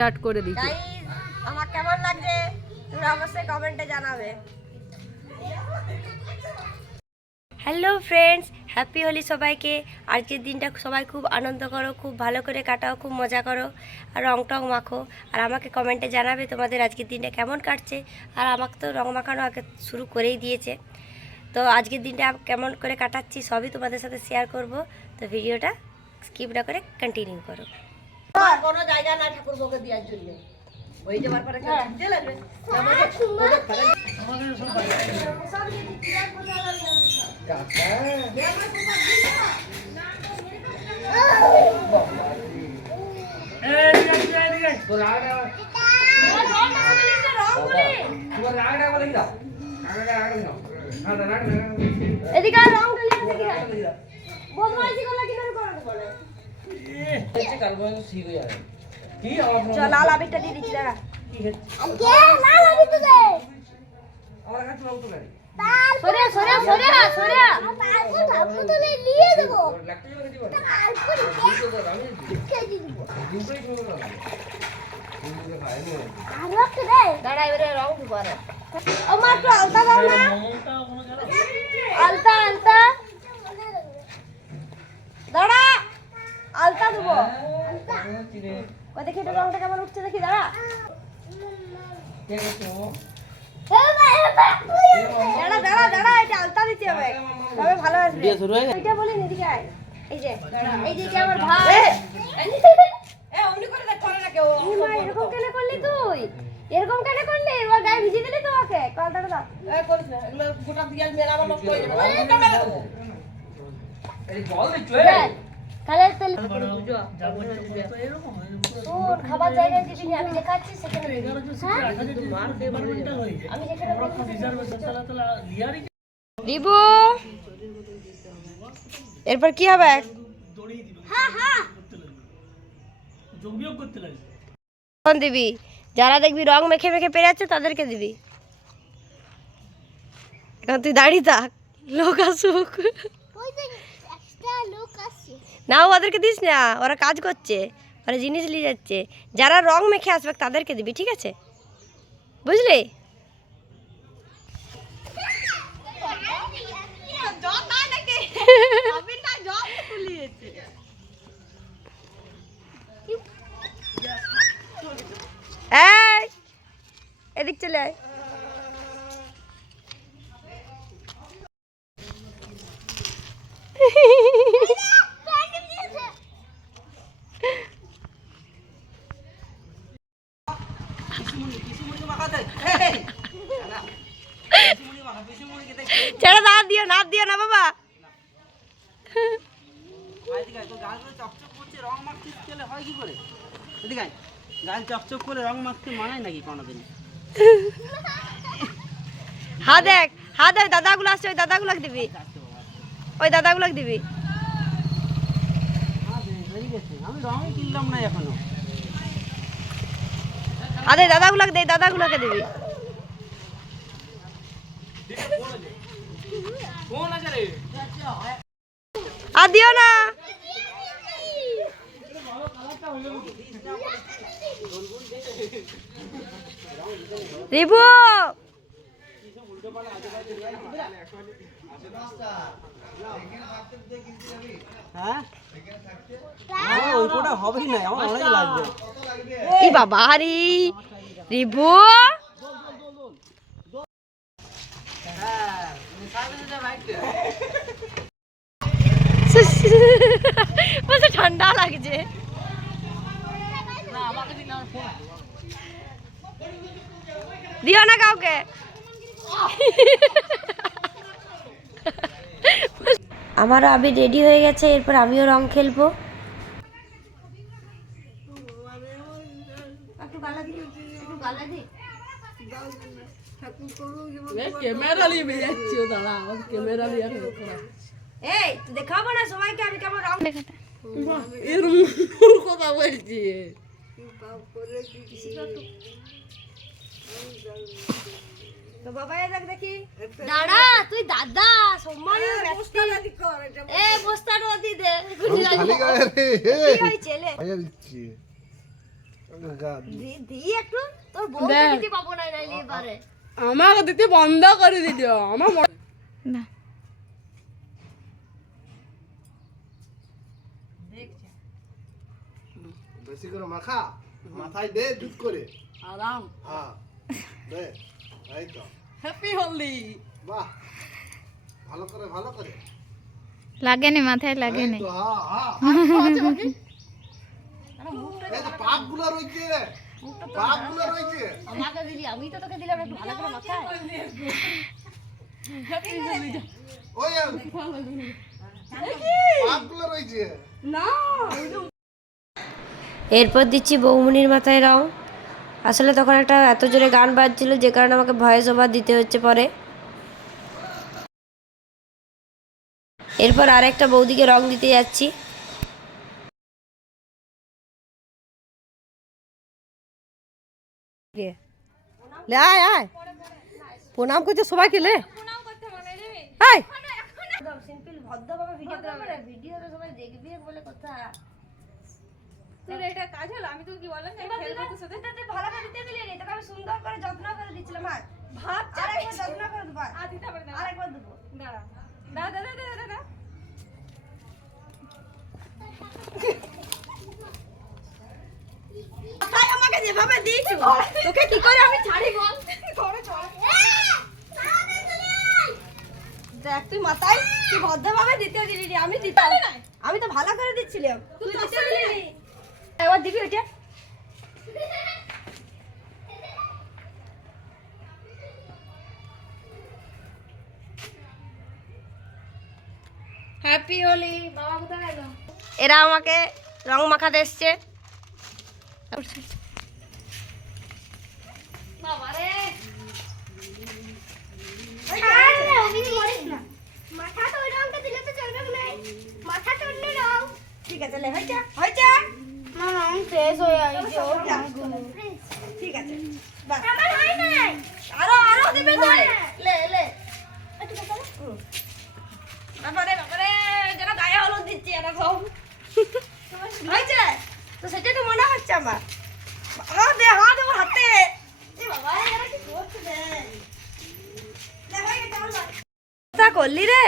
Start করে দিচ্ছি। আমার কেমন লাগছে তোমরা অবশ্যই কমেন্টে জানাবে। হ্যালো ফ্রেন্ডস, হ্যাপি হোলি সবাইকে। আজকের দিনটা সবাই খুব আনন্দ করো, খুব ভালো করে কাটাও, খুব মজা করো, আর রং টং মাখো। আর আমাকে কমেন্টে জানাবে তোমাদের আজকের দিনটা কেমন কাটছে। আর আমাকে তো রং মাখানো আগে শুরু করেই দিয়েছে, তো আজকের দিনটা কেমন করে কাটাচ্ছি সবই তোমাদের সাথে শেয়ার করব। তো ভিডিওটা স্কিপ না করে কন্টিনিউ করো। কোনো জায়গা না ঠাকুর ভোগে দেওয়ার জন্য ওই যাবার পরে কিনতে লাগবে এদিকে রং বদমাইশি করলে কি করে করতে বলে চল লাল আবিরটা দিয়ে দিচ্ছি দাঁড়া। লাল আবির তো দে আমার কাছে রং তো নাই। সরে সরে সরে সরে তারপর ঠাকুর তো নিয়ে দেব তারপর কে দিব আর রাখতে দে দাঁড়া এবারে রং দিব আরে ও মা তো আলতা দাও না আলতা আলতা দাঁড়া আলতা দেব আলতা কই দেখি তো রংটা কেমন উঠছে দেখি দাঁড়া কে করছো দাঁড়া দাঁড়া দাঁড়া এটা আলতা দিতে হবে তবে ভালো আসবে এটা বলি এদিকে আয় এই যে আমার ভাই অমনি করে দেখ করে না কেউ এরকম কেন করলি তুই এরকম কেন করলি ওর গায়ে ভিজে দিলি তো ওকে কলটা দাও করিস না এগুলো গোটা দিয়ে মেলা আমার নষ্ট হয়ে যাবে এই জল দিচ্ছ কালার তেল তোর খাবার জায়গায় দিবি না আমি দেখাচ্ছি সেখানে আমি যেখানে রিবু এরপর কি হবে কোন দিবি যারা দেখবি রং মেখে মেখে পেরাচ্ছে তাদেরকে দিবি। এখন তুই দাঁড়িয়ে থাক লোক আসুক না ওদেরকে দিস না ওরা কাজ করছে ওরা জিনিস নিয়ে যাচ্ছে যারা রং মেখে আসবে তাদেরকে দিবি ঠিক আছে বুঝলি। এদিক চলে আয় ছেড়ে না দিও না বাবা চকচক করে রং মাখতে মানায় নাকি কোনোদিন হ্যাঁ দেখ দাদাগুলো আসছে ওই দাদাগুলো দিবি আমি রঙই কিনলাম না এখনো আরে দাদাগুলোকে দিবি আর দিও না রিবু হবেই না আমার অনেক লাগবে এই বাবা রিবু ঠান্ডা লাগছে দিও না কাউকে আমারও আবির রেডি হয়ে গেছে এরপর আমিও রং খেলবো। ক্যামেরা নিয়ে যাচ্ছি দাঁড়া ক্যামেরা নিয়ে এই দেখাবো না সবাইকে আমি কেমন রং দেখাতে এর কথা বলছি তো বাবা দেখ দেখি দাঁড়া তুই দাদা সম্মান এ বস্তাটা দি দে খালি গায়ে রে কি হইছে লে আয়া দিচ্ছি দি একটু তোর বউ দিতে পাবো না নাইলে এবারে আমাকে দিতে বন্ধ করে দিও আমার না বেশি করে মাখা মাথায় দে দুধ করে আরাম হ্যাঁ দে এই তো হ্যাপি হোলি বাহ ভালো করে লাগেনি মাথায় লাগেনি এই তো হ্যাঁ এই তো পাকগুলো রয়েছে আমাকে দিলি আমি তো তোকে দিলাম একটু ভালো করে মাথায় হ্যাপি হোলি ওই পাকগুলো রয়েছে না এরপর দিচ্ছি বৌমনির মাথায় রং। আসলে তখন একটা এত জোরে গান বাজছিল যে কারণে আমাকে ভয়েস ওভার দিতে হচ্ছে পরে। এরপর আরেকটা বৌদিকে রং দিতে যাচ্ছি। লে আয় আয় প্রণাম করছে সবাইকে লে আয় সিম্পল ভদ্রভাবে ভিডিওতে সবাই দেখবে বলে কথা। তোর এটা কাজ হলো আমি তো কি বললাম যে খেলবো তোর সাথে তুই ভালো করে দিতে দিলি রে, তোকে আমি সুন্দর করে যত্ন করে দিচ্ছিলাম। আর ভাত আরেকবার যত্ন করে দেবো, আর দিতে হবে না আরেকবার দেবো। দাঁড়া দাদা দাদা দাদা দাদা তাই আমাকে যেভাবে দিয়েছো তোকে কি করে আমি ছাড়ি বল। দেখ তুই মাথায় তুই ভদ্রভাবে দিতে দিলি রে, আমি দিতাম না, আমি তো ভালো করে দিচ্ছিলাম, তুই দিতে দিলি রে। এবার দিবি ওইটা। হ্যাপি হোলি বাবা কোথায় গেল এরা আমাকে রং মাখাতে এসছে। বাবা রে ঠিক আছে লে হইছে হইছে রং শেষ হয়ে আইছে ঠিক আছে বাস আমার হয় নাই আরো দিবে তো লে লে বাবারে বাবারে যেন গায়ে হলুদ দিচ্ছি এরকম হয়েছে তো সেটা তো মনে হচ্ছে আমার। হাত দে আমার হাতে। এ বাবা এরা কি করছে তা করলি রে?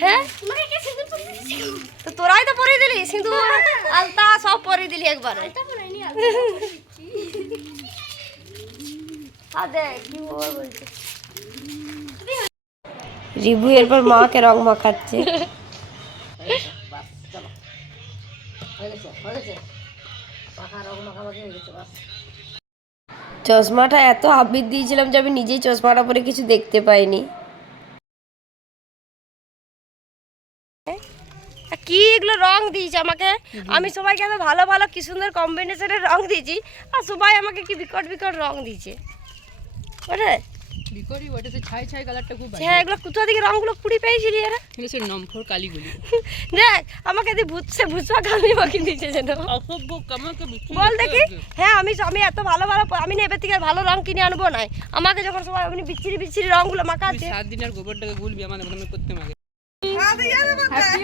হ্যাঁ তোমাকে কে সিঁদুর পরিয়ে দিয়েছে? তো তোরাই তো পরিয়ে দিলি সিঁদুর আলতা সব পরিয়ে দিলি একবারে। আদে কি বলছে রিভু এরপর মাকে রং মাখাচ্ছে। চশমাটা এত আবির দিয়েছিলাম যে আমি নিজেই চশমাটা পরে কিছু দেখতে পাইনি। কি এগুলো রং দিয়েছে আমাকে, আমি সবাইকে এত ভালো ভালো কি সুন্দর কম্বিনেশনের রং দিয়েছি আর সবাই আমাকে কি বিকট বিকট রং দিয়েছে। ওরে বিকরি ওটা সে ছাই ছাই কালারটা খুব হ্যাঁ এগুলো কোথা থেকে রংগুলো কুড়ি পেয়েছিলি এরা? এগুলো সে নম্বর কালিগুলি দেখ আমাকে দিয়ে ভুতসা কালি মাখি দিয়েছে যেন। অসভ্য কামাকে বিক্রি বল দেখি। হ্যাঁ আমি এত ভালো ভালো আমি না এবার থেকে আর ভালো রং কিনে আনবো না। আমাকে যখন সবাই এমনি বিচ্ছিরি বিচ্ছিরি রংগুলো মাখাচ্ছে। 7 দিনের গোবরটাকে গুলবি আমাদের মনে করতে মাগে হ্যাপি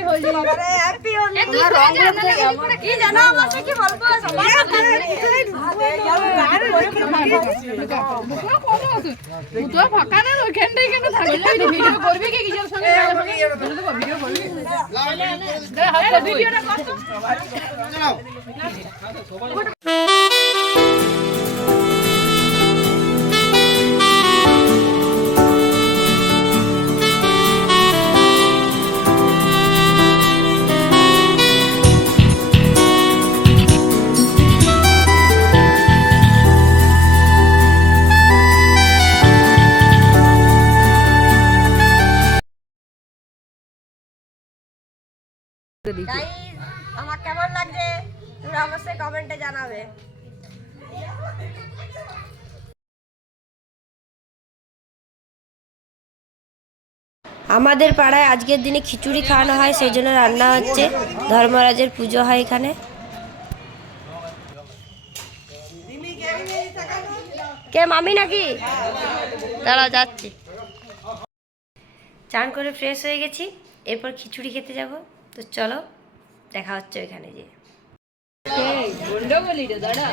হোলি বাবারে হ্যাপি হোলি। তোমার রংগুলো কি জানো আমার কি বলবো সবাই তো ফাঁকা না ওখানটাই কেন থাকলি ভিডিও করবি কি কিসের সঙ্গে ভিডিও করবি ভিডিওটা কর। আমার কেমন লাগছে তোমরা অবশ্যই কমেন্টে জানাবে। আমাদের পাড়ায় আজকের দিনে খিচুড়ি খাওয়ানো হয়, সেই জন্য রান্না হচ্ছে। ধর্মরাজের পুজো হয় এখানে। কে মামি নাকি? দাঁড়া যাচ্ছি। চান করে ফ্রেশ হয়ে গেছি, এরপর খিচুড়ি খেতে যাব। তো চলো দেখা হচ্ছে ওইখানে গিয়ে। গন্ডগোল এটা দাদা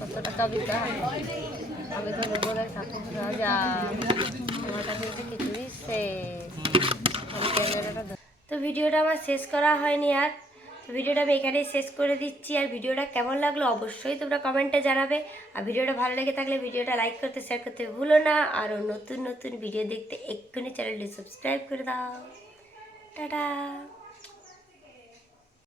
কত টাকা দিতে হবে আমি তো নেবো না 7,000 আমার কাছে তো কিছু দিচ্ছে আমি ক্যামেরাটা তো ভিডিওটা আমার শেষ করা হয়নি আর তো ভিডিওটা আমি এখানেই শেষ করে দিচ্ছি আর ভিডিওটা কেমন লাগলো অবশ্যই তোমরা কমেন্টে জানাবে আর ভিডিওটা ভালো লেগে থাকলে ভিডিওটা লাইক করতে শেয়ার করতে ভুলো না আরও নতুন নতুন ভিডিও দেখতে এক্ষুনি চ্যানেলটি সাবস্ক্রাইব করে দাও টাটা।